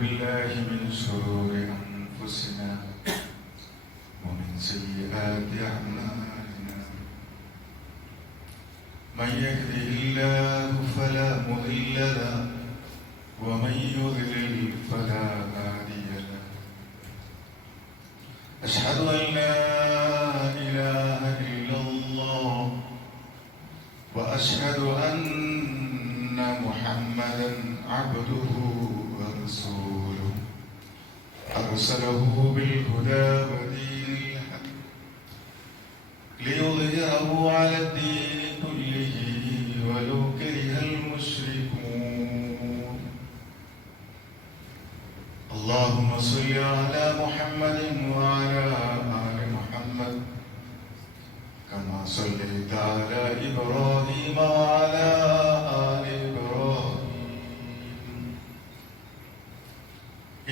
بالله من شرور أنفسنا ومن سيئات أعمالنا من يهده الله فلا مضل له ومن يضلل فلا هادي له أشهد أن لا إله إلا الله وأشهد أن محمدا عبده ورسوله أرسله بالهدى ودين الحق ليظهره على الدين كله ولو كره المشركون اللهم صل على محمد وعلى آل محمد كما صليت على إبراهيم وعلى آل إبراهيم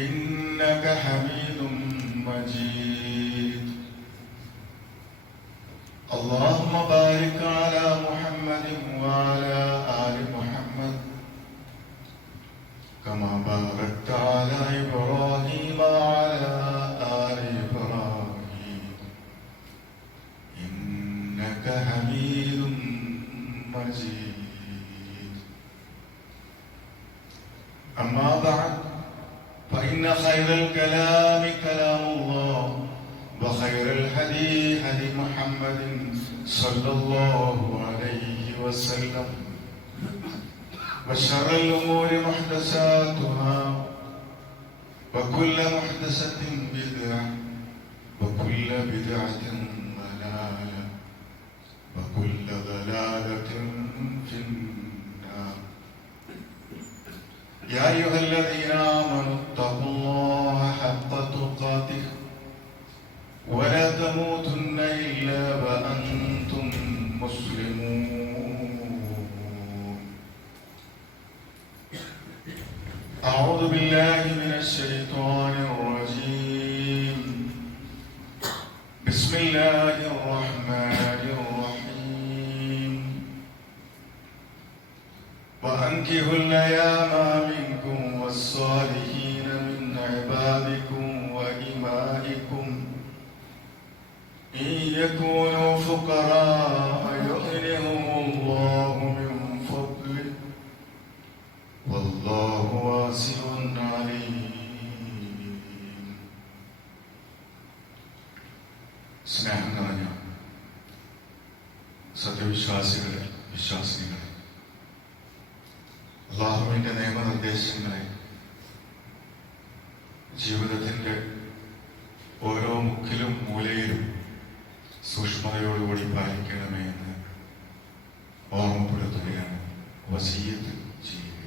إنك حميد مجيد اللهم بارك على محمد وعلى آل محمد كما باركت على إبراهيم وعلى آل إبراهيم إنك حميد مجيد أما بعد فإن خير الكلام كلام الله وخير الهدي هدي محمد صلى الله عليه وسلم وشر الأمور محدثاتها وكل محدثة بدعة وكل بدعة ضلالة وكل ضلالة في النار يا أيها الذين آمنوا اتقوا الله حق تقاته ولا تموتن إلا وأنتم مسلمون أعوذ بالله من الشيطان الرجيم بسم الله الرحمن الرحيم وأنكحوا الأيام منكم والصالحين من عبادكم وإمائكم إن يكونوا فقراء يغنهم الله من فضله والله واسع عليم. സ്നേഹം നിറഞ്ഞ സത്യവിശ്വാസികളെ, വിശ്വാസികളെ, അല്ലാഹുവിന്റെ നിയമനിർദ്ദേശങ്ങളെ ജീവിതത്തിന്റെ ഓരോ മുക്കിലും മൂലയിലും സൂക്ഷ്മതയോടുകൂടി പാലിക്കണമേ എന്ന് ഓർമ്മപ്പെടുത്തുകയാണ്, വസിയ്യത്ത് ചെയ്യുക.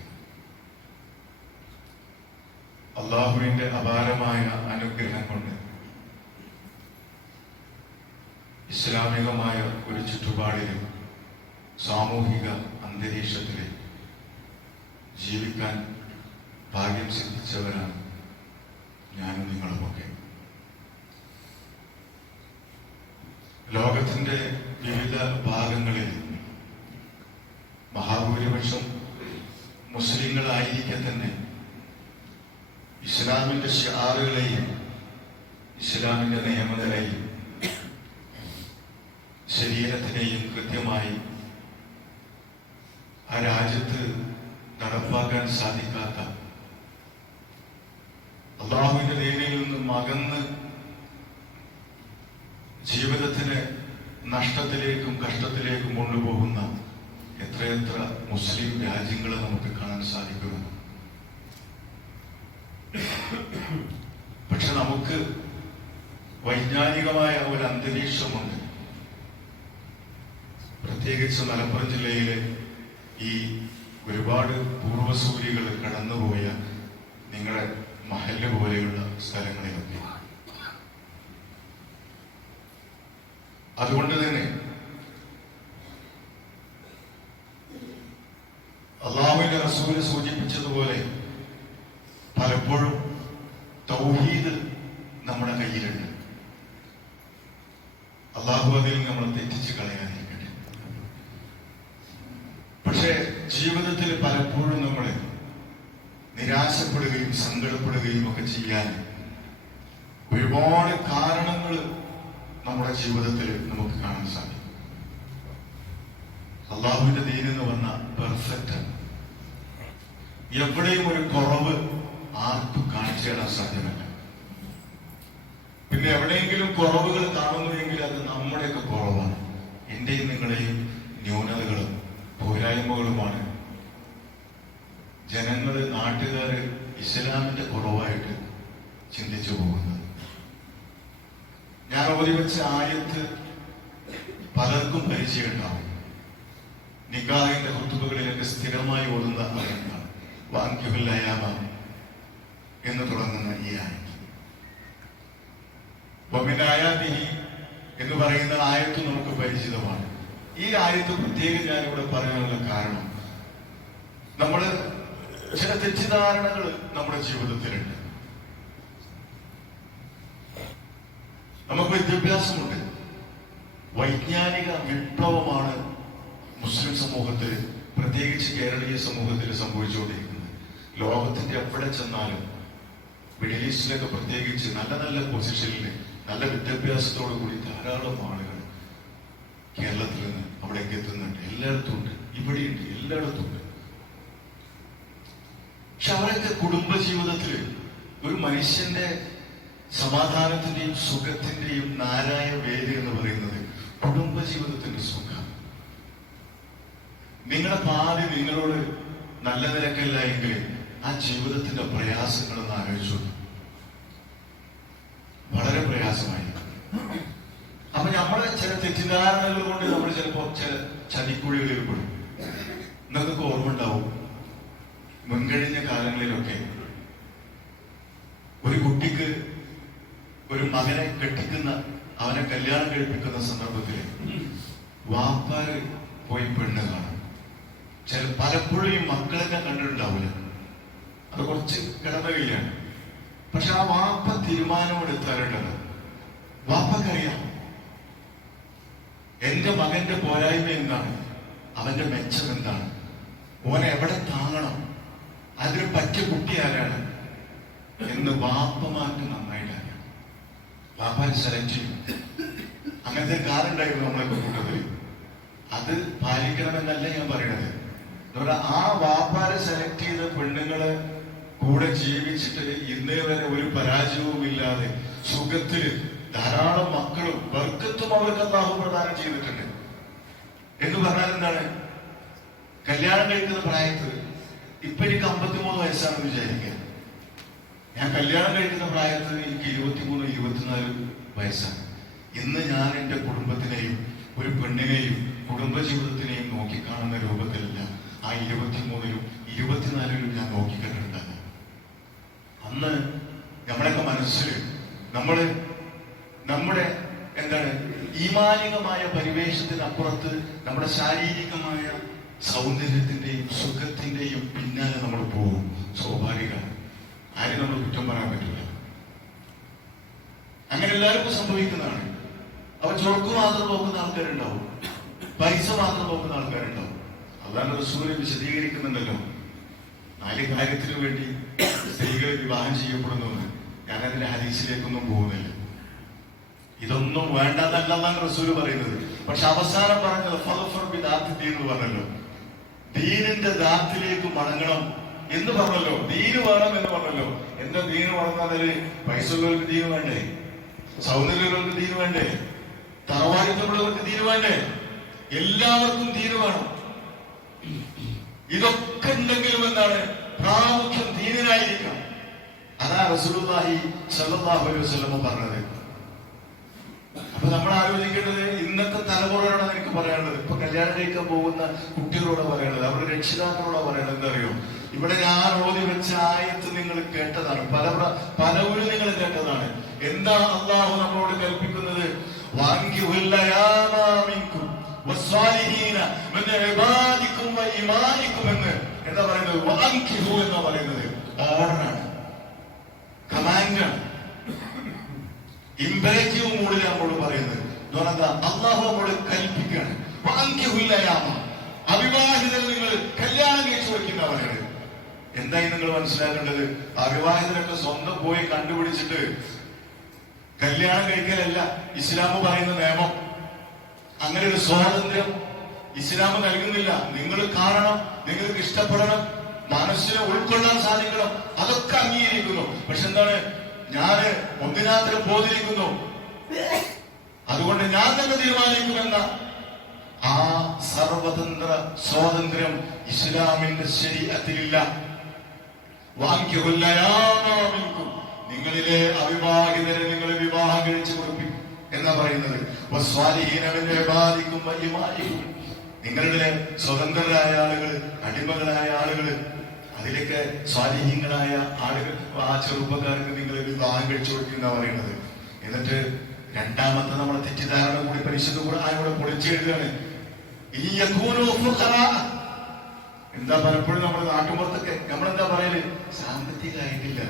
അല്ലാഹുവിന്റെ അപാരമായ അനുഗ്രഹം കൊണ്ട് ഇസ്ലാമികമായ ഒരു ചുറ്റുപാടിലും സാമൂഹിക അന്തരീക്ഷത്തിലെ ജീവിക്കാൻ ഭാഗ്യം സിദ്ധിച്ചവരാണ് ഞാനും നിങ്ങളുമൊക്കെ. ലോകത്തിന്റെ വിവിധ ഭാഗങ്ങളിൽ മഹാഭൂരിപക്ഷം മുസ്ലിങ്ങളായിരിക്കെ തന്നെ ഇസ്ലാമിന്റെ ശിആറുകളെയും ഇസ്ലാമിന്റെ നിയമങ്ങളെയും ശരീരത്തിനെയും കൃത്യമായി ആ രാജ്യത്ത് നടപ്പാക്കാൻ സാധിക്കാത്ത, അല്ലാഹുവിന്റെ ദീനിൽ നിന്നും അകന്ന് ജീവിതത്തിന് നഷ്ടത്തിലേക്കും കഷ്ടത്തിലേക്കും കൊണ്ടുപോകുന്ന എത്രയെത്ര മുസ്ലിം രാജ്യങ്ങളെ നമുക്ക് കാണാൻ സാധിക്കുന്നു. പക്ഷെ നമുക്ക് വൈജ്ഞാനികമായ ഒരു അന്തരീക്ഷമുണ്ട്. പ്രത്യേകിച്ച് മലപ്പുറം ജില്ലയിലെ ഈ ഒരുപാട് പൂർവസൂരികൾ കടന്നുപോയ നിങ്ങളുടെ മഹല്ല് പോലെയുള്ള സ്ഥലങ്ങളിലൊക്കെ. അതുകൊണ്ട് തന്നെ അല്ലാഹുവിന്റെ റസൂൽ സൂചിപ്പിച്ചതുപോലെ പലപ്പോഴും തൗഹീദ് നമ്മുടെ കയ്യിലുണ്ട്. അല്ലാഹു അതിൽ നമ്മൾ തെറ്റിച്ച് കളയാതിരിക്കട്ടെ. പക്ഷെ ജീവിതത്തിൽ പലപ്പോഴും നമ്മൾ നിരാശപ്പെടുകയും സങ്കടപ്പെടുകയും ഒക്കെ ചെയ്യാൻ ഒരുപാട് കാരണങ്ങൾ നമ്മുടെ ജീവിതത്തിൽ നമുക്ക് കാണാൻ സാധിക്കും. അള്ളാഹുവിന്റെ ദീൻ എന്ന് പറഞ്ഞാൽ പെർഫെക്റ്റ് ആണ്. എവിടെയും ഒരു കുറവ് ആർക്കും കാണിച്ചു തരാൻ സാധ്യമല്ല. പിന്നെ എവിടെയെങ്കിലും കുറവുകൾ കാണുന്നുവെങ്കിൽ അത് നമ്മുടെയൊക്കെ കുറവാണ്. എന്റെയും നിങ്ങളുടെയും ന്യൂനതകളും പോരായ്മകളുമാണ് ജനങ്ങള്, നാട്ടുകാര് ഇസ്ലാമിന്റെ കുറവായിട്ട് ചിന്തിച്ചു പോകുന്നത്. ഞാൻ അവതരിപ്പിച്ച ആയത്ത് പലർക്കും പരിചയമുണ്ടാവും. നിക്കാഹിന്റെ ഖുതുബകളിലൊക്കെ സ്ഥിരമായി ഓതുന്ന ആയത്താണ് വാൻകിഹുൽ അയാമ എന്ന് തുടങ്ങുന്ന ഈ ആയത്ത്. വമിൻ ആയാതിഹി എന്ന് പറയുന്ന ആയത്ത് നമുക്ക് പരിചിതമാണ്. ഈ ആയത്ത് പ്രത്യേകം ഞാനിവിടെ പറയാനുള്ള കാരണം, നമ്മള് ചില തെറ്റിദ്ധാരണകൾ നമ്മുടെ ജീവിതത്തിലുണ്ട്. നമുക്ക് വിദ്യാഭ്യാസമുണ്ട്, വൈജ്ഞാനിക വിപ്ലവമാണ് മുസ്ലിം സമൂഹത്തിൽ, പ്രത്യേകിച്ച് കേരളീയ സമൂഹത്തിൽ സംഭവിച്ചുകൊണ്ടിരിക്കുന്നത്. ലോകത്തിന്റെ എവിടെ ചെന്നാലും, മിഡിൽ ഈസ്റ്റിലൊക്കെ പ്രത്യേകിച്ച് നല്ല നല്ല പൊസിഷനിൽ നല്ല വിദ്യാഭ്യാസത്തോടു കൂടി ധാരാളം ആളുകൾ കേരളത്തിൽ നിന്ന് അവിടേക്ക് എത്തുന്നുണ്ട്. എല്ലായിടത്തും ഉണ്ട്, ഇവിടെയുണ്ട്, എല്ലായിടത്തും ഉണ്ട്. പക്ഷെ അവരൊക്കെ കുടുംബജീവിതത്തിൽ ഒരു മനുഷ്യന്റെ സമാധാനത്തിന്റെയും സുഖത്തിന്റെയും നാരായ വേദി എന്ന് പറയുന്നത് കുടുംബജീവിതത്തിന്റെ സുഖം. നിങ്ങളുടെ പാതി നിങ്ങളോട് നല്ല നിരക്കല്ല എങ്കിൽ ആ ജീവിതത്തിന്റെ പ്രയാസങ്ങളൊന്ന് ആലോചിച്ചു. വളരെ പ്രയാസമായിരിക്കും. അപ്പൊ നമ്മളെ ചില തെറ്റിദ്ധാരണകൾ കൊണ്ട് നമ്മൾ ചിലപ്പോ ചില ചതിക്കുഴികളിൽ പെടും. നിങ്ങൾക്ക് ഓർമ്മ ഉണ്ടാവും, മുൻകഴിഞ്ഞ കാലങ്ങളിലൊക്കെ ഒരു കുട്ടിക്ക് ഒരു മകനെ കെട്ടിക്കുന്ന, അവനെ കല്യാണം കഴിപ്പിക്കുന്ന സന്ദർഭത്തിൽ വാപ്പാര് പോയി പെണ്ണ് കാണും. പലപ്പോഴും ഈ മക്കളൊക്കെ കണ്ടിട്ടുണ്ടാവില്ല, അത് കുറച്ച് കിടമകയാണ്. പക്ഷെ ആ വാപ്പ തീരുമാനമെടുത്താലുണ്ടത്, വാപ്പക്കറിയാം എന്റെ മകന്റെ പോരായ്മ എന്താണ്, അവന്റെ മെച്ചം എന്താണ്, ഓനെ എവിടെ താങ്ങണം, അതിന് പറ്റിയ കുട്ടി ആരാണ് എന്ന് വാപ്പമാർക്ക് നന്നായിട്ട് അറിയാം. വാപ്പാൻ സെലക്ട് ചെയ്യും. അങ്ങനത്തെ കാലുണ്ടായിരുന്നു നമ്മളൊക്കെ കൂട്ടത്തിൽ. അത് പാലിക്കണമെന്നല്ല ഞാൻ പറയണത്. ആ വാപ്പാരെ സെലക്ട് ചെയ്ത പെണ്ണുങ്ങളെ കൂടെ ജീവിച്ചിട്ട് ഇന്നേ വരെ ഒരു പരാജയവും ഇല്ലാതെ സുഖത്തില് ധാരാളം മക്കളും ബർക്കത്തും അവർക്ക് അല്ലാഹു പ്രദാനം ചെയ്തിട്ടുണ്ട്. എന്ന് പറഞ്ഞാൽ എന്താണ്, കല്യാണം കഴിക്കുന്ന പ്രായത്തിൽ ഇപ്പൊ എനിക്ക് 53 വയസ്സാണെന്ന് വിചാരിക്കുക. ഞാൻ കല്യാണം കഴിക്കുന്ന പ്രായത്തിൽ എനിക്ക് 23, 24 വയസ്സാണ്. ഇന്ന് ഞാൻ എന്റെ കുടുംബത്തിനെയും ഒരു പെണ്ണിനെയും കുടുംബജീവിതത്തിനെയും നോക്കിക്കാണുന്ന രൂപത്തിലല്ല ആ 23-ലും 24-ലും ഞാൻ നോക്കിക്കണ്ടിട്ടുണ്ടാകും. അന്ന് നമ്മളൊക്കെ മനസ്സിൽ നമ്മുടെ എന്താണ് ഈമാനികമായ പരിവേഷത്തിനപ്പുറത്ത് നമ്മുടെ ശാരീരികമായ സൗന്ദര്യത്തിന്റെയും സുഖത്തിന്റെയും പിന്നാലെ നമ്മൾ പോകും. സ്വാഭാവികമാണ്, ആരും നമ്മൾ കുറ്റം പറയാൻ പറ്റില്ല. അങ്ങനെ എല്ലാവർക്കും സംഭവിക്കുന്നതാണ്. അവർ ചൊർക്ക് മാത്രം നോക്കുന്ന ആൾക്കാരുണ്ടാവും, പൈസ മാത്രം നോക്കുന്ന ആൾക്കാരുണ്ടാവും. അതാണ് റസൂൽ വിശദീകരിക്കുന്നുണ്ടല്ലോ 4 കാര്യത്തിനു വേണ്ടി സ്ത്രീകൾ വിവാഹം ചെയ്യപ്പെടുന്നത്. ഞാനതിന്റെ ഹദീസിലേക്കൊന്നും പോകുന്നില്ല. ഇതൊന്നും വേണ്ടതല്ലെന്നാണ് റസൂല് പറയുന്നത്. പക്ഷെ അവസാനം പറഞ്ഞത് എന്ന് പറഞ്ഞല്ലോ, ദീനിന്റെ ദാത്തിലേക്ക് മടങ്ങണം എന്ന് പറഞ്ഞല്ലോ, ദീന് വേണം എന്ന് പറഞ്ഞല്ലോ. എന്താ ദീന് വളർന്നാല് പൈസ ഉള്ളവർക്ക് ദീന് വേണ്ടേ, സൗന്ദര്യമുള്ളവർക്ക് ദീന് വേണ്ടേ, തറവാടിത്തമുള്ളവർക്ക് ദീന് വേണ്ടേ, എല്ലാവർക്കും ദീന് വേണം. ഇതൊക്കെ ഉണ്ടെങ്കിലും എന്താണ് പ്രാമുഖ്യം ദീനിനായിരിക്കണം. അതാ റസൂലുള്ളാഹി സ്വല്ലല്ലാഹു അലൈഹി വസല്ലം പറഞ്ഞത്. അപ്പൊ നമ്മൾ ആലോചിക്കേണ്ടത് ഇന്നത്തെ തലമുറയോടാണ് എനിക്ക് പറയാനുള്ളത്. ഇപ്പൊ കല്യാണം കഴിക്കാൻ പോകുന്ന കുട്ടികളോട് പറയണത്, അവരുടെ രക്ഷിതാക്കളോട് പറയണത് എന്താ അറിയോ, ഇവിടെ ഞാൻ ഓതി വെച്ച ആയത്ത് നിങ്ങൾ കേട്ടതാണ്, പലവരും നിങ്ങൾ കേട്ടതാണ്. എന്താ അല്ലാഹു നമ്മളോട് കൽപ്പിക്കുന്നത്? എന്ന് എന്താ പറയുന്നത്? എന്നാ പറയുന്നത് ഓർഡറാണ്, കമാൻഡാണ്, ഇംപറേറ്റീവ് മൂഡിൽ നമ്മോട് പറയുന്നത്. അള്ളാഹു നമ്മോട് കൽപ്പിക്കുകയാണ്, അവിവാഹിതർ നിങ്ങൾ കല്യാണം കഴിച്ചു വയ്ക്കുന്ന പറയുന്നത്. എന്തായി നിങ്ങൾ മനസ്സിലാക്കേണ്ടത്? അവിവാഹിതരൊക്കെ സ്വന്തം പോയി കണ്ടുപിടിച്ചിട്ട് കല്യാണം കഴിക്കലല്ല ഇസ്ലാം പറയുന്ന നിയമം. അങ്ങനെ ഒരു സ്വാതന്ത്ര്യം ഇസ്ലാം നൽകുന്നില്ല. നിങ്ങൾ കാണണം, നിങ്ങൾക്ക് ഇഷ്ടപ്പെടണം, മനസ്സിനെ ഉൾക്കൊള്ളാൻ സാധിക്കണം, അതൊക്കെ അംഗീകരിക്കുന്നു. പക്ഷെ എന്താണ്, ഞാന് ഒന്നിനാത്രം ബോധിരിക്കുന്നു, അതുകൊണ്ട് ഞാൻ തന്നെ തീരുമാനിക്കുമെന്ന ആ സർവതന്ത്ര സ്വാതന്ത്ര്യം ഇസ്ലാമിന്റെ ശരീഅത്തിലില്ല. വാങ്ങിക്കൊല്ലയാമാവിൽക്കും, നിങ്ങളിലെ അവിവാഹിതരെ നിങ്ങൾ വിവാഹം കഴിച്ചു കൊടുപ്പിക്കും എന്നാ പറയുന്നത്. ബാധിക്കും നിങ്ങളുടെ സ്വതന്ത്രരായ ആളുകൾ, അടിമകളായ ആളുകൾ, അതിലേക്ക് സ്വാധീനങ്ങളായ ആളുകൾ, ആ ചെറുപ്പക്കാർക്ക് നിങ്ങൾ വിവാഹം കഴിച്ചു കൊടുക്കുന്ന പറയുന്നത്. എന്നിട്ട് രണ്ടാമത്തെ നമ്മളെ തെറ്റിദ്ധാരണ കൂടി പരിശുദ്ധ ഖുർആനിലൂടെ പൊളിച്ചെഴുതാണ്. ഈ എന്താ പലപ്പോഴും നമ്മുടെ നാട്ടുമ്പുറത്തൊക്കെ നമ്മളെന്താ പറയല്, സാമ്പത്തികമായിട്ടില്ല,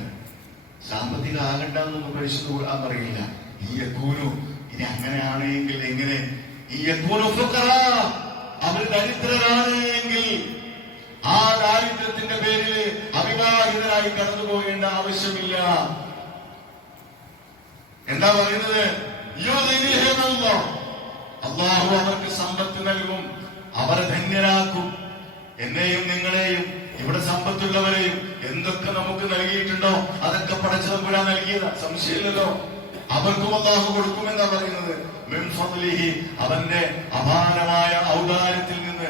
സാമ്പത്തിക ആകണ്ടെന്നൊന്നും പരിശുദ്ധ ഖുർആൻ പറയില്ല. ഈ യക്കൂനു, ഇനി അങ്ങനെയാണെങ്കിൽ എങ്ങനെ? ഈ യക്കൂനു ഫുഖറാ, അവർ ദരിദ്രരാണ് എങ്കിൽ ആ ദാരിദ്ര്യത്തിന്റെ പേരിൽ അവിവാഹിതരായി കടന്നു പോകേണ്ട ആവശ്യമില്ല. എന്താ പറയുന്നത്? അള്ളാഹു അവർക്ക് സമ്പത്ത് നൽകും, അവരെ ധന്യരാക്കും. എന്നെയും നിങ്ങളെയും ഇവിടെ സമ്പത്തുള്ളവരെയും എന്തൊക്കെ നമുക്ക് നൽകിയിട്ടുണ്ടോ അതൊക്കെ പടച്ച തമ്പുരാൻ നൽകിയതാ, സംശയമില്ലല്ലോ. അവർക്കും അള്ളാഹു കൊടുക്കുമെന്നാ പറയുന്നത്. മിൻ ഫദ്ലിഹി, അവന്റെ അപാരമായ ഔദാര്യത്തിൽ നിന്ന്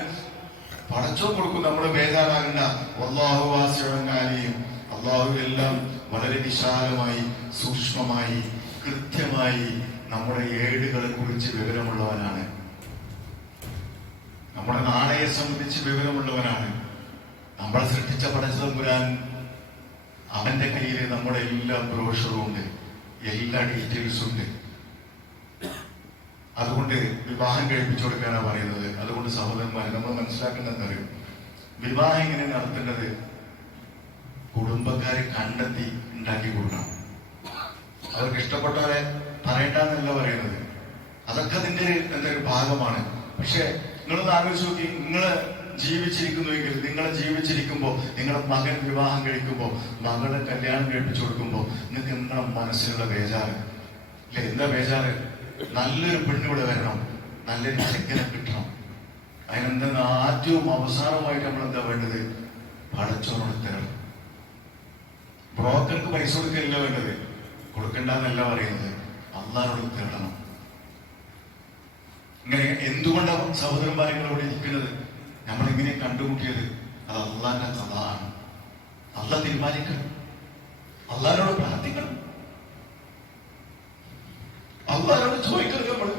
പടച്ചോ കൊടുക്കും. നമ്മൾ ബേജാറാകണ്ട. വല്ലാഹു വാസിഉൻ അലീം, അള്ളാഹു എല്ലാം വളരെ വിശാലമായി സൂക്ഷ്മമായി കൃത്യമായി നമ്മുടെ ഏടുകളെ കുറിച്ച് വിവരമുള്ളവനാണ്. നമ്മുടെ നാളെയെ സംബന്ധിച്ച് വിവരമുള്ളവനാണ്. നമ്മളെ സൃഷ്ടിച്ച പടച്ച തമ്പുരാൻ, അവന്റെ കയ്യിൽ നമ്മുടെ എല്ലാ ബ്രോഷറും ഉണ്ട്, എല്ലാ ഡീറ്റെയിൽസും ഉണ്ട്. അതുകൊണ്ട് വിവാഹം കഴിപ്പിച്ചു കൊടുക്കാനാണ് പറയുന്നത്. അതുകൊണ്ട് സഹോദരന്മാരെ നമ്മൾ മനസ്സിലാക്കേണ്ടത് അറിയും, വിവാഹം എങ്ങനെ നടത്തേണ്ടത് കുടുംബക്കാരെ കണ്ടെത്തി ഉണ്ടാക്കി കൊടുക്കണം. അവർക്ക് ഇഷ്ടപ്പെട്ടവരെ പറയണ്ടെന്നല്ല പറയുന്നത്, അതൊക്കെ അതിന്റെ എന്തൊരു ഭാഗമാണ്. പക്ഷെ നിങ്ങളൊന്ന് ആലോചിച്ച് നോക്കി, നിങ്ങള് ജീവിച്ചിരിക്കുന്നുവെങ്കിൽ, നിങ്ങളെ ജീവിച്ചിരിക്കുമ്പോ നിങ്ങളുടെ മകൻ വിവാഹം കഴിക്കുമ്പോ, മകളെ കല്യാണം കഴിപ്പിച്ചു കൊടുക്കുമ്പോ നിങ്ങൾക്ക് നിങ്ങളുടെ മനസ്സിലുള്ള ബേജാറ് അല്ലെ? എന്താ ബേജാറ്? നല്ലൊരു പെണ്ണിവിടെ വരണം, നല്ലൊരു ചെക്കനെ കിട്ടണം. അതിനെന്താ ആദ്യവും അവസാനമായിട്ട് നമ്മൾ എന്താ വേണ്ടത്? പടച്ചോനോട് തേടണം. ബ്രോക്കർക്ക് പൈസ കൊടുക്കല്ല വേണ്ടത്, കൊടുക്കണ്ടെന്നല്ല പറയുന്നത്, അള്ളാഹുവോട് തേടണം. ഇങ്ങനെ എന്തുകൊണ്ടാണ് സഹോദരന്മാരെ ഇവിടെ ഇരിക്കുന്നത്? നമ്മളിങ്ങനെ കണ്ടുമുട്ടിയത് അത് അള്ളാന്റെ കഥയാണ്. അള്ളാഹ് തീരുമാനിക്കണം, അള്ളാഹിനോട് പ്രാർത്ഥിക്കണം, അള്ളാഹിനോട് ചോദിക്കണം. നമ്മള്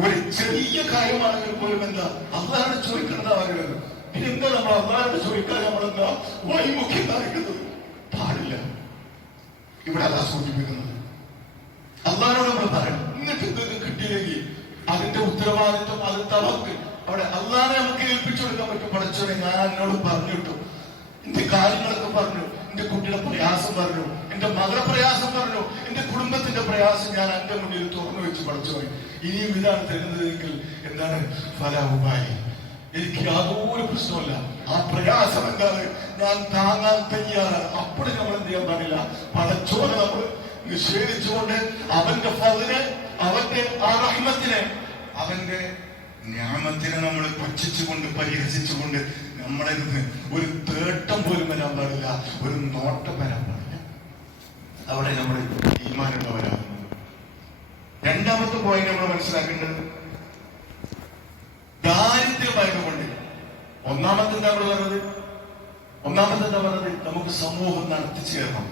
ഒരു ചെറിയ കാര്യമാണെങ്കിൽ പോലും എന്താ അള്ളാഹിനോട് ചോദിക്കണതാ പറയുന്നത്. പിന്നെ എന്താ നമ്മൾ അള്ളാഹിനോട് ചോദിക്കാൻ നമ്മളെന്താ വൈമുഖ്യം കാണിക്കുന്നത്? പാടില്ല. ഇവിടെ അതാ സൂചിപ്പിക്കുന്നത്. അള്ളാഹിനോട് നമ്മൾ പറയണം. നിങ്ങൾക്ക് എന്തെങ്കിലും കിട്ടിയില്ലെങ്കിൽ അതിന്റെ ഉത്തരവാദിത്വം അത് തവക്ക് അവിടെ അള്ളാഹിനെ നമുക്ക് ഏൽപ്പിച്ചു കൊടുക്കാൻ പറ്റും. പടച്ചോനെ, ഞാൻ എന്നോട് പറഞ്ഞിട്ടു, എന്റെ കാര്യങ്ങളൊക്കെ പറഞ്ഞു, എന്റെ കുട്ടിയുടെ പ്രയാസം പറഞ്ഞു, എന്റെ മകളുടെ പ്രയാസം പറഞ്ഞു, എന്റെ കുടുംബത്തിന്റെ പ്രയാസം ഞാൻ എന്റെ മുന്നിൽ തുറന്നു വെച്ച് പടച്ചോനെ, ഇനിയും ഇതാണ് തരുന്നതെങ്കിൽ എന്താണ് ഫലവുമായി എനിക്ക് യാതൊരു പ്രശ്നമല്ല. ആ പ്രയാസം എന്താണ് ഞാൻ താങ്ങാൻ തയ്യാറാണ്. അപ്പോഴും നമ്മൾ എന്ത് ചെയ്യാൻ പാടില്ല? പടച്ചോനെ നമ്മൾ നിഷേധിച്ചുകൊണ്ട് അവന്റെ ഫളിനെ, അവന്റെ ആ റഹ്മത്തിനെ, അവന്റെ നിഅമത്തിനെ നമ്മൾ പുച്ഛിച്ചുകൊണ്ട് പരിഹസിച്ചുകൊണ്ട് നമ്മളെ ഒരു തേട്ടം പോലും വരാൻ പാടില്ല, ഒരു നോട്ടം വരാൻ പാടില്ല. അവിടെ നമ്മൾ ഈമാനുള്ളവരാണ്. രണ്ടാമത്തെ പോയിന്റ് നമ്മൾ മനസ്സിലാക്കേണ്ടത് ദാരിദ്ര്യമായതുകൊണ്ട്. ഒന്നാമത്തെ എന്താ പറഞ്ഞത്? നമുക്ക് സമൂഹം നടത്തി ചേരണം.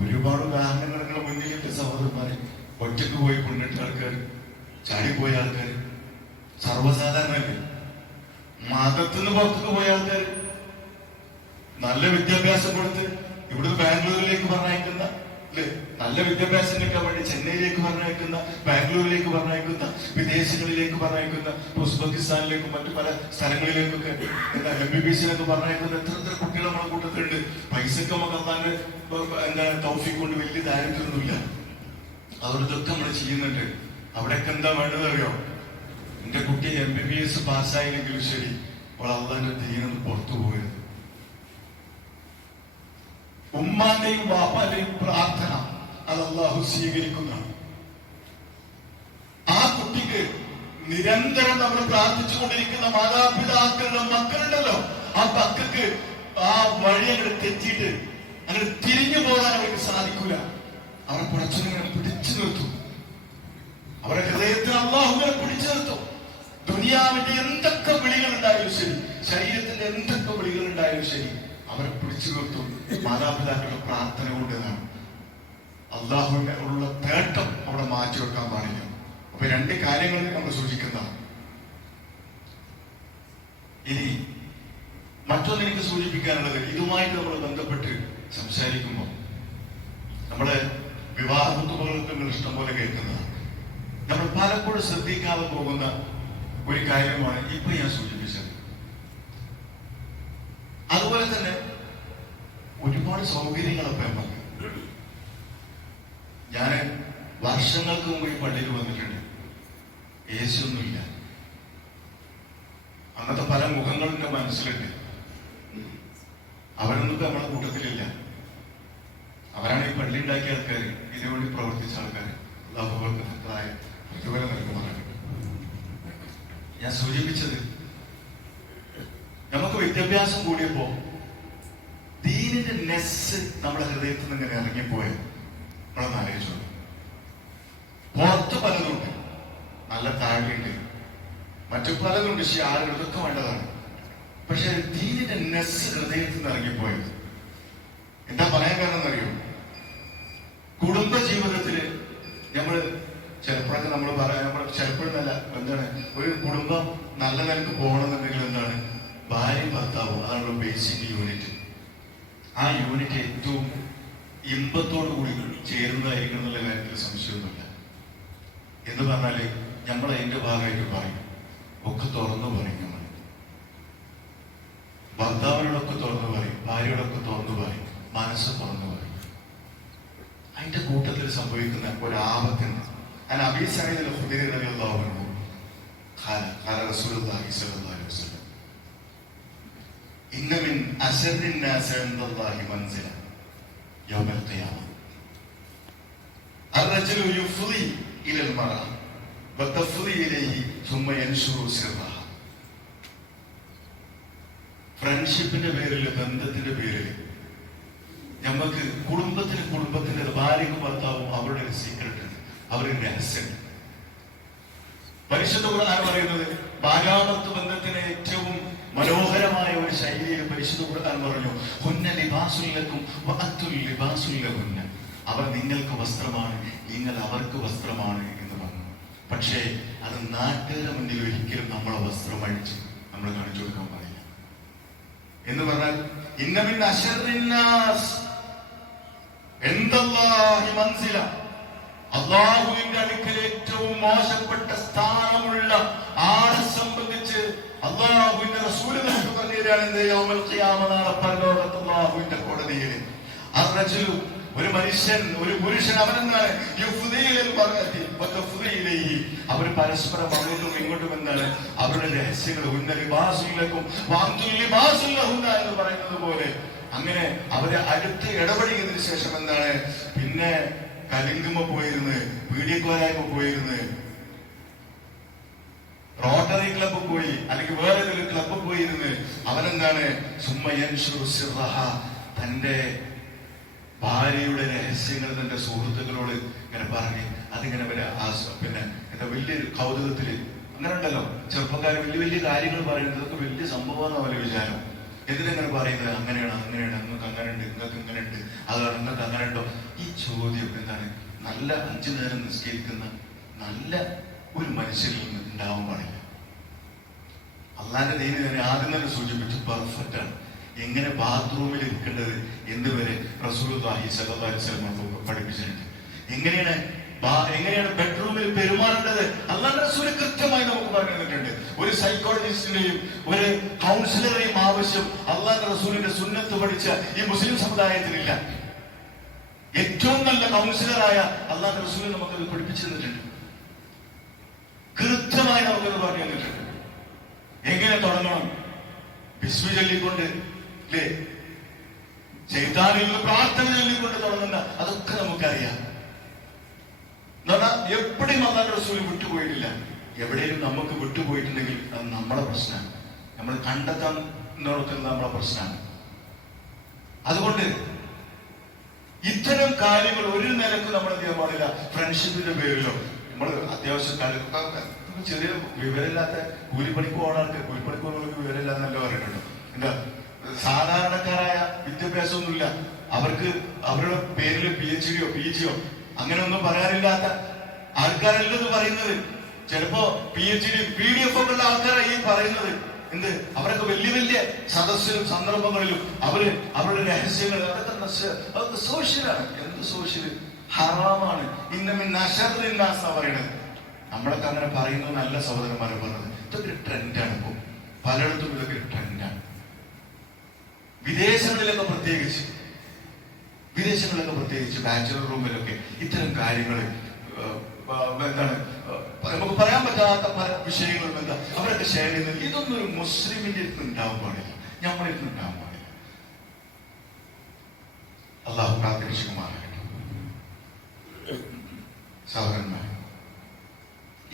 ഒരുപാട് ഉദാഹരണങ്ങൾ നിങ്ങളുടെ മുന്നിലിട്ട് സഹോദരന്മാരെ. ഒറ്റക്ക് പോയി കൊണ്ടിട്ട ആൾക്കാർ, ചാടിപ്പോയ ആൾക്കാർ, സർവ്വസാധാരണ മതത്തിന് പുറത്തേക്ക് പോയ ആൾക്കാർ, നല്ല വിദ്യാഭ്യാസം കൊടുത്ത് ഇവിടുന്ന് ബാംഗ്ലൂരിലേക്ക് പറഞ്ഞയക്കുന്ന അല്ലെ, നല്ല വിദ്യാഭ്യാസം കിട്ടാൻ വേണ്ടി ചെന്നൈയിലേക്ക് പറഞ്ഞയക്കുന്ന, ബാംഗ്ലൂരിലേക്ക് പറഞ്ഞയക്കുന്ന, വിദേശങ്ങളിലേക്ക് പറഞ്ഞയക്കുന്ന, ഉസ്ബെക്കിസ്ഥാനിലേക്കും മറ്റു പല സ്ഥലങ്ങളിലേക്കൊക്കെ എന്താ MBBS പറഞ്ഞയക്കുന്ന എത്ര കുട്ടികൾ നമ്മളെ കൂട്ടത്തിലുണ്ട്. പൈസക്ക് നമുക്ക് അല്ലാണ്ട് എന്താ തൗഫീഖ് കൊണ്ട് വലിയ ദാരിദ്ര്യമൊന്നുമില്ല. അതുകൊണ്ട് ഇതൊക്കെ നമ്മൾ ചെയ്യുന്നുണ്ട്. അവിടെയൊക്കെ എന്താ വേണ്ടത് അറിയോ? എന്റെ കുട്ടി MBBS പാസ്സായില്ലെങ്കിലും ശരി, അവൾ അള്ളാന്റെ ദീനൊന്ന് പുറത്തു പോകരുത്. ഉമ്മാന്റെയും വാപ്പാന്റെയും പ്രാർത്ഥന അത് അള്ളാഹു സ്വീകരിക്കുന്നതാണ്. ആ കുട്ടിക്ക് നിരന്തരം നമ്മൾ പ്രാർത്ഥിച്ചുകൊണ്ടിരിക്കുന്ന മാതാപിതാക്കളുടെ മക്കളുണ്ടല്ലോ, ആ മക്കൾക്ക് ആ വഴി അങ്ങോട്ട് തെറ്റിയിട്ട് അങ്ങനെ തിരിഞ്ഞു പോകാൻ അവർക്ക് സാധിക്കൂല. അവരെ പടച്ചവനെ പിടിച്ചു നിർത്തും. അവരുടെ ഹൃദയത്തിന് അള്ളാഹുവിനെ പിടിച്ചു നിർത്തും. ദുനിയാവിന്റെ എന്തൊക്കെ വിളികൾ ഉണ്ടായാലും ശരി, ശരീരത്തിന്റെ എന്തൊക്കെ വിളികൾ ഉണ്ടായാലും ശരി, അവരെ പിടിച്ചു നിർത്തും മാതാപിതാക്കളുടെ പ്രാർത്ഥന കൊണ്ടാണ്. അള്ളാഹുവിന്റെ ഉള്ള തേട്ടം അവിടെ മാറ്റി വെക്കാൻ പാടില്ല. അപ്പൊ രണ്ട് കാര്യങ്ങൾ നമ്മൾ സൂചിക്കുന്ന. ഇനി മറ്റൊന്ന് എനിക്ക് സൂചിപ്പിക്കാനുള്ളത്, ഇതുമായിട്ട് നമ്മൾ ബന്ധപ്പെട്ട് സംസാരിക്കുമ്പോൾ നമ്മള് വിവാഹ കുത്തുകൾക്ക് നിങ്ങൾ ഇഷ്ടം പോലെ കേൾക്കുന്നതാണ്. നമ്മൾ പലപ്പോഴും ശ്രദ്ധിക്കാതെ പോകുന്ന ഒരു കാര്യമാണ് ഇപ്പൊ ഞാൻ സൂചിപ്പിച്ചത്. അതുപോലെ തന്നെ ഒരുപാട് സൗകര്യങ്ങളൊക്കെ നമുക്ക്. ഞാൻ വർഷങ്ങൾക്ക് മുമ്പ് ഈ പള്ളിയിൽ വന്നിട്ടുണ്ട്. AC ഒന്നുമില്ല. അങ്ങനത്തെ പല മുഖങ്ങളും എന്റെ മനസ്സിലുണ്ട്. അവരൊന്നും ഇപ്പൊ നമ്മുടെ കൂട്ടത്തിലില്ല. അവരാണ് ഈ പള്ളി ഉണ്ടാക്കിയ ആൾക്കാർ, ഇതിനുവേണ്ടി പ്രവർത്തിച്ച ആൾക്കാർ. അള്ളാഹുവിനായ പ്രതിഫലം നൽകുമാറാകട്ടെ. ഞാൻ സൂചിപ്പിച്ചത്, നമുക്ക് വിദ്യാഭ്യാസം കൂടിയപ്പോ ദീനിന്റെ നെസ് നമ്മുടെ ഹൃദയത്തിൽ നിന്ന് ഇങ്ങനെ ഇറങ്ങിപ്പോയത് നമ്മളൊന്ന് ആലോചിച്ചു. പുറത്ത് പലതുണ്ട്, നല്ല താഴെയുണ്ട്, മറ്റു പലതുണ്ട്, ആളുകൾക്കൊക്കെ വേണ്ടതാണ്. പക്ഷെ ദീനിന്റെ നെസ് ഹൃദയത്തിൽ നിന്ന് ഇറങ്ങിപ്പോയത് എന്താ പറയാൻ കാരണം എന്നറിയോ? കുടുംബ ജീവിതത്തില് നമ്മള് ചിലപ്പോഴൊക്കെ നമ്മൾ ചിലപ്പോഴല്ല, എന്താണ്, ഒരു കുടുംബം നല്ല നിലക്ക് പോകണമെന്നുണ്ടെങ്കിൽ എന്താണ്, ഭാര്യയും ഭർത്താവും, അതാണ് ബേസിക് യൂണിറ്റ്. ആ യൂണിറ്റ് ഏറ്റവും ഇമ്പത്തോടു കൂടി ചേരുന്നതായിരിക്കണം എന്നുള്ള കാര്യത്തിൽ സംശയമൊന്നുമില്ല. എന്ന് പറഞ്ഞാല് നമ്മൾ അതിന്റെ ഭാഗമായിട്ട് പറയും, ഒക്കെ തുറന്നു പറയും. നമ്മൾ ഭർത്താവിനോടൊക്കെ തുറന്നു പറയും, ഭാര്യയോടൊക്കെ തുറന്നു പറയും, മനസ്സ് തുറന്നു പറയും. അതിന്റെ കൂട്ടത്തിൽ സംഭവിക്കുന്ന ഒരു ആപത്തുണ്ട്. عن أبي سعيد الخدري رضي الله عنه قال رسول الله صلى الله عليه وسلم إن من أشر الناس عند الله منزلة يوم القيامة الرجل يفضي إلى المرأة وتفضي إليه ثم ينشر سرها. ഫ്രണ്ട്ഷിപ്പിന്റെ പേരിൽ, ബന്ധത്തിന്റെ പേരിൽ നമുക്ക് കുടുംബത്തിന്റെ ഭാര്യക്കും ഭർത്താവും അവരുടെ ഒരു സീക്രട്ട്, അവരുടെ രഹസ്യം. പരിശുദ്ധ ഖുർആൻ പറയുന്നത് ഭാര്യാഭർത്തൃ ബന്ധത്തിന് ഏറ്റവും മനോഹരമായ ഒരു ശൈലിയിൽ പരിശുദ്ധ ഖുർആൻ പറഞ്ഞു, ഹുന്ന ലിബാസുൽ ലക്കും വഅൻതും ലിബാസുൽ ലഹുന്ന. അവർ നിങ്ങൾക്ക് വസ്ത്രമാണ്, നിങ്ങൾ അവർക്ക് വസ്ത്രമാണ് എന്ന് പറഞ്ഞു. പക്ഷേ അത് നാട്ടുകാരുടെ മുന്നിൽ ഒരിക്കലും നമ്മളെ വസ്ത്രം അഴിച്ച് നമ്മൾ കാണിച്ചു കൊടുക്കാൻ പാടില്ല. എന്ന് പറഞ്ഞാൽ ഇന്ന മിൻ അശർറിന്നാസ് ഇൻദല്ലാഹി മൻസില, അള്ളാഹുവിന്റെ അടുക്കൽ ഏറ്റവും മോശപ്പെട്ട സ്ഥാനമുള്ള ആളെ സംബന്ധിച്ച് അള്ളാഹുവിന്റെ റസൂൽ നമുക്ക് പറഞ്ഞു തരാണ്. യൗമൽ ഖിയാമ, നാളെ പരലോകത്ത് അള്ളാഹുവിന്റെ കോടതിയിൽ അർറജുലു, ഒരു മനുഷ്യൻ, ഒരു പുരുഷൻ, അവനെന്താണ്, അവർ പരസ്പരം അങ്ങോട്ടും ഇങ്ങോട്ടും എന്താണ് അവരുടെ രഹസ്യങ്ങൾ എന്ന് പറയുന്നത് പോലെ അങ്ങനെ അവരെ അടുത്ത് ഇടപെടിയതിനു ശേഷം എന്താണ്, പിന്നെ കലിങ്കുമ്പോ പോയിരുന്ന്, പീഡിയക്കോരായ്മ പോയിരുന്ന്, റോട്ടറി ക്ലബ്ബ് പോയി, അല്ലെങ്കിൽ വേറെ ഏതൊരു ക്ലബ്ബ് പോയിരുന്ന് അവനെന്താണ് തന്റെ ഭാര്യയുടെ രഹസ്യങ്ങൾ തന്റെ സുഹൃത്തുക്കളോട് ഇങ്ങനെ പറഞ്ഞ് അതിങ്ങനെ പിന്നെ എന്താ വലിയൊരു കൗതുകത്തില്, അങ്ങനെ ഉണ്ടല്ലോ ചെറുപ്പക്കാർ വലിയ വലിയ കാര്യങ്ങൾ പറയുന്നത്, അതൊക്കെ വലിയ സംഭവമാണ് അവരുടെ വിചാരം. എന്തിനെങ്ങനെ പറയുന്നത്, അങ്ങനെയാണ് നിങ്ങൾക്ക് അങ്ങനെ ഉണ്ട്, നിങ്ങൾക്ക് ഇങ്ങനെ ഉണ്ട്, അതാണ് നിങ്ങൾക്ക് അങ്ങനെ ഉണ്ടോ? ഈ ചോദ്യം എന്താണ്, നല്ല 5 നേരം നിസ്കരിക്കുന്ന നല്ല ഒരു മനുഷ്യരിൽ നിന്ന് ഉണ്ടാവാൻ പാടില്ല. അള്ളാന്റെ ദീന് തന്നെ ആദ്യം തന്നെ സൂചിപ്പിച്ചു, പെർഫെക്റ്റ് ആണ്. എങ്ങനെ ബാത്റൂമിൽ ഇരിക്കേണ്ടത് എന്നുവരെ റസൂലുള്ളാഹി സ്വല്ലല്ലാഹു അലൈഹി വസല്ലം പഠിപ്പിച്ചിട്ടുണ്ട്. എങ്ങനെയാണ് ബെഡ്റൂമിൽ പെരുമാറേണ്ടത് അള്ളാന്റെ റസൂൽ കൃത്യമായി നമുക്ക് പറഞ്ഞു തന്നിട്ടുണ്ട്. ഒരു സൈക്കോളജിസ്റ്റിന്റെയും ഒരു കൗൺസിലറെയും ആവശ്യം അള്ളാന്റെ റസൂലിന്റെ സുന്നത്ത് പഠിച്ച ഈ മുസ്ലിം സമുദായത്തിലില്ല. ഏറ്റവും നല്ല കൗൺസിലറായ അള്ളാന്റെ റസൂൽ നമുക്കത് പഠിപ്പിച്ചു തന്നിട്ടുണ്ട്. കൃത്യമായി നമുക്കത് പറഞ്ഞു തന്നിട്ടുണ്ട്. എങ്ങനെ തുടങ്ങണം, ബിസ്മി ചൊല്ലിക്കൊണ്ട്, അല്ലേ? ശൈത്താനിൽ നിന്ന് പ്രാർത്ഥന ചൊല്ലിക്കൊണ്ട് തുടങ്ങുന്ന അതൊക്കെ നമുക്കറിയാം. എവിടെയും അല്ലാഹുവിന്റെ റസൂൽ വിട്ടുപോയിട്ടില്ല. എവിടെയും നമുക്ക് വിട്ടുപോയിട്ടുണ്ടെങ്കിൽ അത് നമ്മുടെ പ്രശ്നമാണ്, നമ്മൾ കണ്ടെത്താൻ നമ്മളെ പ്രശ്നമാണ്. അതുകൊണ്ട് ഇത്തരം കാര്യങ്ങൾ ഒരു നിലക്ക് നമ്മൾ എന്ത് ചെയ്യാൻ പാടില്ല. ഫ്രണ്ട്ഷിപ്പിന്റെ പേരിലോ നമ്മൾ അത്യാവശ്യം ചെറിയ വിവരമില്ലാത്ത കൂലിപ്പണിക്ക് പോകുന്ന ആൾക്ക് കൂലിപ്പണിക്ക് പോകുന്നവർക്ക് വിവരമില്ലാതെ നല്ല പറയുന്നുണ്ടോ? എന്താ സാധാരണക്കാരായ വിദ്യാഭ്യാസമൊന്നുമില്ല, അവർക്ക് അവരുടെ പേരിൽ PhD യോ PG യോ അങ്ങനെ ഒന്നും പറയാനില്ലാത്ത ആൾക്കാരല്ലെന്ന് പറയുന്നത്. ചിലപ്പോ PhD PDF ഒക്കെ ഉള്ള ആൾക്കാരാണ് ഈ പറയുന്നത്. എന്ത് അവരൊക്കെ വലിയ വലിയ സദസ്സിലും സന്ദർഭങ്ങളിലും അവരുടെ രഹസ്യങ്ങൾ അതൊക്കെ സോഷ്യലാണ്. എന്ത് സോഷ്യല്? ഹറാമാണ്. ഇന്നമിന്നാ പറയണത്. നമ്മളൊക്കെ അങ്ങനെ പറയുന്നത് നല്ല സഹോദരന്മാരെ പറഞ്ഞത്. ഇതൊക്കെ ഒരു ട്രെൻഡാണ്. ഇപ്പോ പലയിടത്തും ഇതൊക്കെ ഒരു ട്രെൻഡാണ്. വിദേശങ്ങളിലൊക്കെ പ്രത്യേകിച്ച് ബാച്ചുലർ റൂമിലൊക്കെ ഇത്തരം കാര്യങ്ങൾ എന്താണ് നമുക്ക് പറയാൻ പറ്റാത്ത പല വിഷയങ്ങളും എന്താ അവരൊക്കെ ഷെയർ ചെയ്യുന്നത്. ഇതൊന്നും ഒരു മുസ്ലിമിന്റെ അടുത്ത് ഉണ്ടാവാൻ പാടില്ല, നമ്മുടെ അടുത്ത് ഉണ്ടാവാൻ പാടില്ല. അള്ളാഹു പ്രാർത്ഥിക്കുമാറാകട്ടെ. സഹോദരന്മാർ,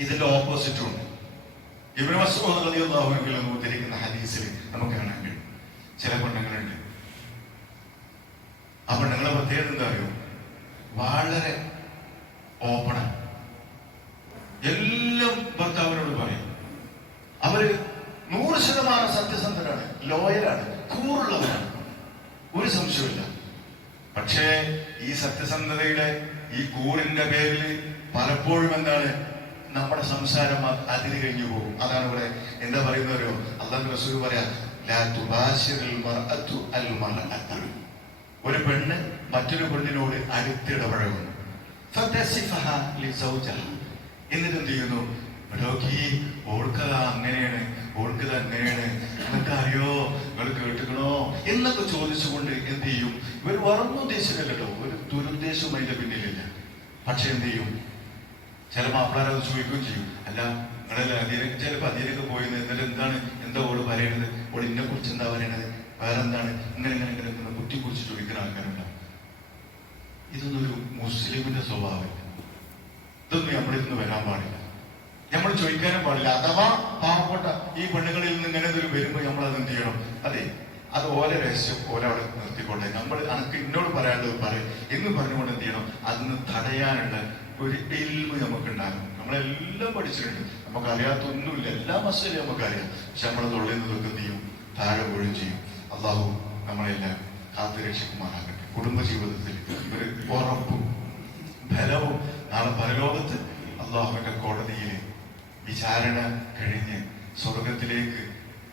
ഇതിന്റെ ഓപ്പോസിറ്റും ഉണ്ട്. ഇബ്നു മസ്ഊദ് റളിയല്ലാഹു അൻഹു ഉദ്ധരിക്കുന്ന ഹദീസിൽ നമുക്ക് കാണാൻ കഴിയും. ചില പെണ്ണുങ്ങളുണ്ട്, ആ പെണ്ണുങ്ങളെ പ്രത്യേകത എന്താ അറിയോ? വളരെ ഓപ്പണാണ്. എല്ലാം ഭർത്താവിനോട് പറയും. അവര് 100% സത്യസന്ധരാണ്, ലോയലാണ്, കൂറുള്ളവരാണ്, ഒരു സംശയമില്ല. പക്ഷേ ഈ സത്യസന്ധതയുടെ ഈ കൂറിന്റെ പേരിൽ പലപ്പോഴും എന്താണ് നമ്മുടെ സംസാരം അതിന് കഴിഞ്ഞു പോകും. അതാണ് ഇവിടെ എന്താ പറയുന്നവരോ അല്ലാഹുവിന്റെ റസൂൽ പറയാ, ലാ തുബാശിറുൽ മർഅതു അൽ മർഅത. ഒരു പെണ്ണ് മറ്റൊരു പെണ്ണിനോട് അടുത്തിടപഴകുന്നു. ഫതസിഫഹ ലിസൗജഹ. എന്നിട്ട് എന്ത് ചെയ്യുന്നു? ഓൾക്കത അങ്ങനെയാണ്, ഓൾക്കത് അങ്ങനെയാണ്, നിങ്ങൾക്ക് അറിയോ, നിങ്ങൾ കേട്ടുക്കണോ എന്നൊക്കെ ചോദിച്ചുകൊണ്ട് എന്ത് ചെയ്യും? ഇവർ വേറൊന്നും ഉദ്ദേശിക്കല്ലോ, ഒരു ദുരുദ്ദേശവും അതിന്റെ പിന്നിലില്ല. പക്ഷെ എന്ത് ചെയ്യും? ചില മാപ്പിളാരത് ചോദിക്കുകയും ചെയ്യും. അല്ല നിങ്ങളല്ല ചിലപ്പോ അതിലേക്ക് പോയി എന്നിട്ട് എന്താ ഓള് പറയണത്, ഓൾ ഇന്നെ കുറിച്ച് എന്താ പറയണത്, വേറെന്താണ്, ഇങ്ങനെ കുട്ടിയെ കുറിച്ച് ചോദിക്കുന്ന ആൾക്കാരുണ്ടാവും. ഇതൊന്നും ഒരു മുസ്ലിമിന്റെ സ്വഭാവമല്ല. ഇതൊന്നും നമ്മളിൽ നിന്ന് വരാൻ പാടില്ല, നമ്മൾ ചോദിക്കാനും പാടില്ല. അഥവാ പാവപ്പെട്ട ഈ പെണ്ണുങ്ങളിൽ നിന്ന് ഇങ്ങനെ ഒരു വരുമ്പോൾ നമ്മൾ അത് എന്ത് ചെയ്യണം? അതെ, അത് ഓരോ രഹസ്യം ഓരോ അവിടെ നിർത്തിക്കൊണ്ടേ നമ്മൾ അനക്ക് എന്നോട് പറയാനുള്ളത് പറയും എന്ന് പറഞ്ഞുകൊണ്ട് എന്ത് ചെയ്യണം? അതിന് തടയാനുള്ള ഒരു ഇൽമ് നമുക്കുണ്ടാകും. നമ്മളെല്ലാം പഠിച്ചിട്ടുണ്ട്, നമുക്കറിയാത്തൊന്നുമില്ല, എല്ലാ മസലും നമുക്കറിയാം. പക്ഷെ നമ്മളെ തൊള്ളിൽ നിന്നൊക്കെ എന്ത് ചെയ്യും? താഴെ വീഴും ചെയ്യും. അള്ളാഹു നമ്മളെല്ലാം കാത്തുരക്ഷിക്കുമാറാകട്ടെ. കുടുംബജീവിതത്തിൽ ഒരു ഉറപ്പും ഫലവും നാളെ പരലോകത്ത് അള്ളാഹുവിന്റെ കോടതിയിൽ വിചാരണ കഴിഞ്ഞ് സ്വർഗത്തിലേക്ക്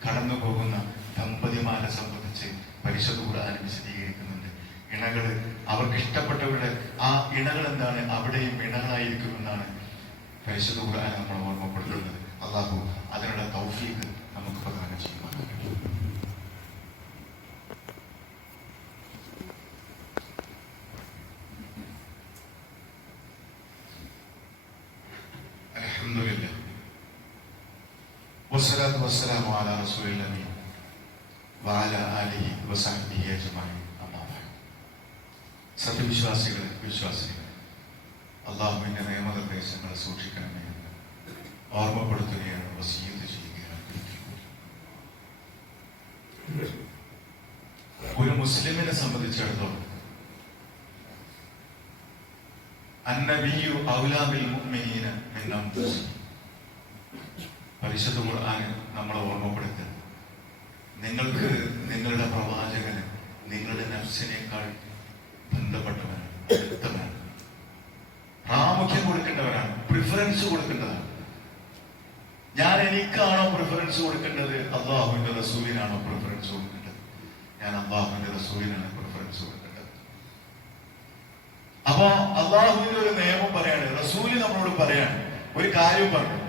കടന്നു പോകുന്ന ദമ്പതിമാരെ സംബന്ധിച്ച് പരിശുദ്ധ ഖുർആൻ വിശദീകരിക്കുന്നുണ്ട്. ഇണകള് അവർക്ക് ഇഷ്ടപ്പെട്ടവരുടെ ആ ഇണകൾ എന്താണ്? അവിടെയും ഇണകളായിരിക്കുമെന്നാണ് പരിശുദ്ധ ഖുർആൻ നമ്മൾ ഓർമ്മപ്പെടുത്തുന്നത്. അള്ളാഹു അതിനുള്ള തൗഫീഖ് നമുക്ക് പ്രദാനം ചെയ്യുവാനാകട്ടെ. അൽഹംദുലില്ലാഹ് വസ്സലാത്തു വസ്സലാമു അലാ റസൂലില്ലാഹി വഅലാ ആലിഹി വസഹ്ബിഹി അജ്മഈൻ. അമ്മാ ബഅദ്. സത്യവിശ്വാസികളെ, വിശ്വാസികളെ, അള്ളാഹുവിന്റെ നിയമനിർദ്ദേശങ്ങളെ സൂക്ഷിക്കണമേ എന്ന് ഓർമ്മപ്പെടുത്തുകയാണ്, വസിയ്യത്ത് ചെയ്യുകയാണ്. ഒരു മുസ്ലിമിനെ സംബന്ധിച്ചിടത്തോളം അന്നബിയു ഔലാ ബിൽ മുഅ്മിനീന മിൻ അൻഫുസിഹിം. പരിശുദ്ധ ഖുർആൻ നമ്മളെ ഓർമ്മപ്പെടുത്തുക, നിങ്ങൾക്ക് നിങ്ങളുടെ പ്രവാചകന് നിങ്ങളുടെ നഫ്സിനേക്കാൾ ബന്ധപ്പെട്ടവനാണ്, അടുത്തവനാണ്, പ്രാമുഖ്യം കൊടുക്കേണ്ടവരാണ്, പ്രിഫറൻസ് കൊടുക്കേണ്ടതാണ്. ഞാൻ എനിക്കാണോ പ്രിഫറൻസ് കൊടുക്കേണ്ടത്, അള്ളാഹുവിന്റെ റസൂലിനാണോ പ്രിഫറൻസ് കൊടുക്കേണ്ടത്? ഞാൻ അള്ളാഹുവിന്റെ റസൂലിനാണ് പ്രിഫറൻസ് കൊടുക്കേണ്ടത്. അപ്പൊ അള്ളാഹുവിന്റെ ഒരു നിയമം പറയാണ്, റസൂല് നമ്മളോട് പറയാണ്, ഒരു കാര്യം പറഞ്ഞു.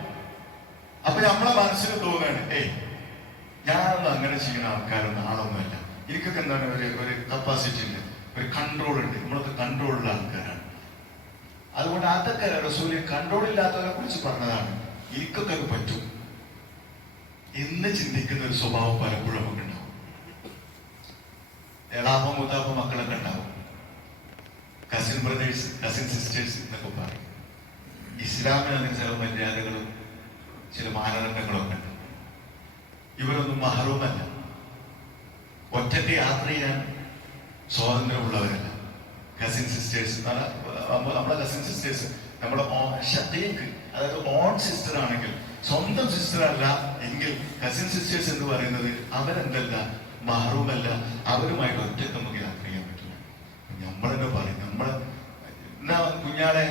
അപ്പൊ നമ്മളെ മനസ്സിന് തോന്നുകയാണ്, ഞാനൊന്നും അങ്ങനെ ചെയ്യുന്ന ആൾക്കാരൊന്നും ആളൊന്നുമല്ല, എനിക്കൊക്കെ എന്താണ് ഒരു കപ്പാസിറ്റി ഉണ്ട്, ഒരു കൺട്രോൾ ഉണ്ട്, നമ്മളൊക്കെ കൺട്രോളുള്ള ആൾക്കാരാണ്. അതുകൊണ്ട് അതൊക്കെ റസൂല് കൺട്രോൾ ഇല്ലാത്തവരെ കുറിച്ച് പറഞ്ഞതാണ്, എനിക്കൊക്കെ അത് പറ്റും എന്ന് ചിന്തിക്കുന്ന ഒരു സ്വഭാവം പലപ്പോഴും നമുക്കുണ്ടാവും. എളാപ്പ മൂത്താപ്പ മക്കളൊക്കെ ഉണ്ടാവും, കസിൻ ബ്രദേഴ്സ്, കസിൻ സിസ്റ്റേഴ്സ് എന്നൊക്കെ പറയും. ഇസ്ലാമിൽ അതിന് ചില മര്യാദകളും ചില മാനദണ്ഡങ്ങളൊക്കെ ഉണ്ട്. ഇവരൊന്നും മഹറൂമല്ല, ഒറ്റയ്ക്ക് യാത്ര ചെയ്യാൻ സ്വാതന്ത്ര്യമുള്ളവരല്ല. കസിൻ സിസ്റ്റേഴ്സ്, നമ്മുടെ കസിൻ സിസ്റ്റേഴ്സ്, നമ്മുടെ ഷത്തീക്ക്, അതായത് ഓൺ സിസ്റ്റർ ആണെങ്കിൽ, സ്വന്തം സിസ്റ്റർ അല്ല എങ്കിൽ കസിൻ സിസ്റ്റേഴ്സ് എന്ന് പറയുന്നത് അവരെന്തല്ല, മഹറൂമല്ല, അവരുമായിട്ട് ഒറ്റയ്ക്ക് നമുക്ക് യാത്ര ചെയ്യാൻ പറ്റില്ല. നമ്മളെന്നെ പറയും, നമ്മളെ എന്നാ കുഞ്ഞാടെ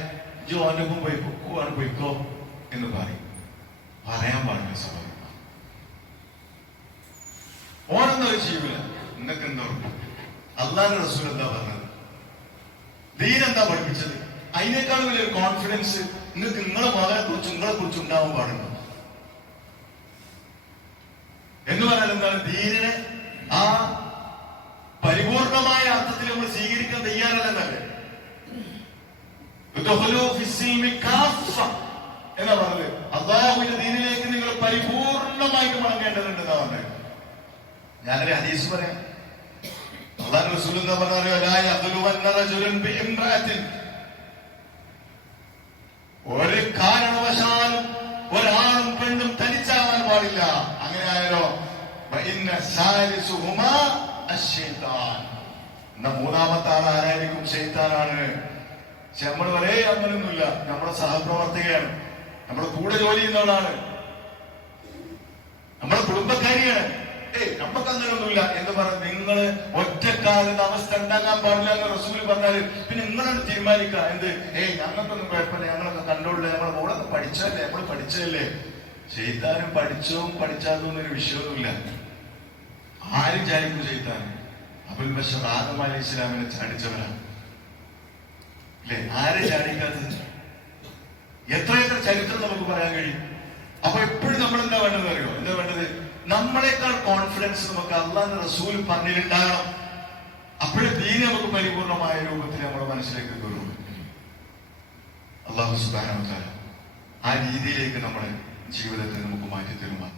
ജോന്റെ ഒപ്പം പോയിക്കോവാണ്, പോയിക്കോ എന്ന് പറയും. പറയാൻ പാടില്ല സ്വാഭാവിക. ഓണെന്നൊരു ചെയ്യൂല. നിങ്ങൾക്ക് എന്താ ഉറപ്പ്? അള്ളാഹുവിന്റെ റസൂൽ എന്താ പറഞ്ഞത്? ദീൻ എന്താ പഠിപ്പിച്ചത്? അതിനേക്കാൾ വലിയൊരു കോൺഫിഡൻസ് നിങ്ങൾക്ക് നിങ്ങളെ മകളെ കുറിച്ച്, നിങ്ങളെ കുറിച്ച് ഉണ്ടാവാൻ പാടുണ്ടോ? എന്ന് പറഞ്ഞാൽ എന്താണ്? ദീനിനെ ആ പരിപൂർണമായ അർത്ഥത്തിൽ നമ്മൾ സ്വീകരിക്കാൻ തയ്യാറല്ലെന്നല്ലേ എന്നാ പറഞ്ഞത്. അള്ളാഹുവിന്റെ ദീനിലേക്ക് നിങ്ങൾ പരിപൂർണമായിട്ട് മടങ്ങേണ്ടതുണ്ട് എന്നാ പറഞ്ഞത്. ഞാനൊരു ഹദീസ് പറയാം. അള്ളാഹു റസൂൽ എന്താ പറഞ്ഞറിയോ? ഒരു കാരണവശാലും ഒരാണും പെണ്ണും തനിച്ചാവാൻ പാടില്ല. അങ്ങനെ ആയാലോ എന്നാ മൂന്നാമത്തെ ആൾ ആരായിരിക്കും? ശൈത്താനാണ്. പക്ഷെ നമ്മൾ ഒരേ അങ്ങനൊന്നുമില്ല, നമ്മുടെ സഹപ്രവർത്തകയാണ്, നമ്മുടെ കൂടെ ജോലി ചെയ്യുന്നവളാണ്, നമ്മുടെ കുടുംബക്കാരിയാണ്. നമുക്ക് അങ്ങനെയൊന്നുമില്ല എന്ന് പറഞ്ഞ് നിങ്ങൾ ഒറ്റക്കാലത്ത് അവസ്ഥ ഉണ്ടാക്കാൻ പാടില്ല എന്ന് റസൂൽ പറഞ്ഞാല് പിന്നെ നിങ്ങളാണ് തീരുമാനിക്കുക. എന്ത്? ഞങ്ങൾക്കൊന്നും കുഴപ്പമില്ല, ഞങ്ങളൊക്കെ കണ്ടോളില്ല, നമ്മളെ മോളൊക്കെ പഠിച്ചല്ലേ, നമ്മൾ പഠിച്ചതല്ലേ. ചെയ്താനും പഠിച്ചവും പഠിച്ചാലും ഒരു വിഷയമൊന്നുമില്ല. ആരും ചാരിക്കും ചെയ്താൻ. അബുൽ ബഷർ ആദം അലൈഹി ഇസ്ലാമിനെ ചാടിച്ചവരാണ് അല്ലെ? ആരെ ചാടിക്കാത്തത്? എത്രയെത്ര ചരിത്രം നമുക്ക് പറയാൻ കഴിയും. അപ്പൊ എപ്പോഴും നമ്മൾ എന്താ വേണ്ടത് അറിയോ? എന്താ വേണ്ടത്? നമ്മളെക്കാൾ കോൺഫിഡൻസ് നമുക്ക് അള്ളാഹുവിന്റെ റസൂൽ പറഞ്ഞിട്ടുണ്ടാകണം. അപ്പോഴേ ദീൻ നമുക്ക് പരിപൂർണമായ രൂപത്തിൽ നമ്മുടെ മനസ്സിലേക്ക് കയറുള്ളൂ. അള്ളാഹു സുബ്ഹാനഹു വ തആല ആ രീതിയിലേക്ക് നമ്മുടെ ജീവിതത്തെ നമുക്ക് മാറ്റി തരുമാണ്.